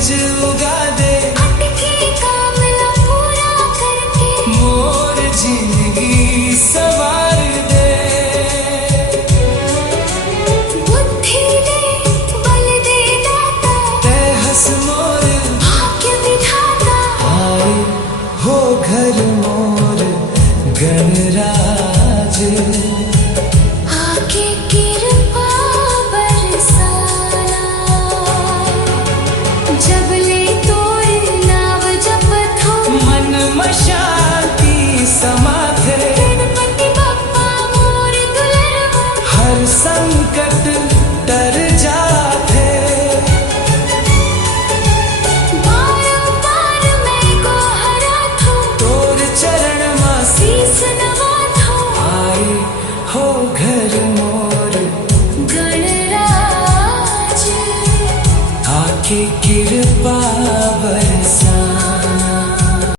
सूरज उगा दे, अटके कामना पूरा करके मोर जिंदगी संवार दे। बुद्धि दे बल दे दाता, ते हंस मोर भाग्य विधाता। आए हो घर मोर गणराज, आके कृपा बरसाना। जब ले तोर नाव जपत हो, मन में शांति समाधे। गणपति बप्पा मोर दुलरवा, हर संकट तर जाते, बारंबार मैं को हरात हूँ, तोर चरण में शीस नवात हूँ। आए हो घर मोर गणराज आके कृपा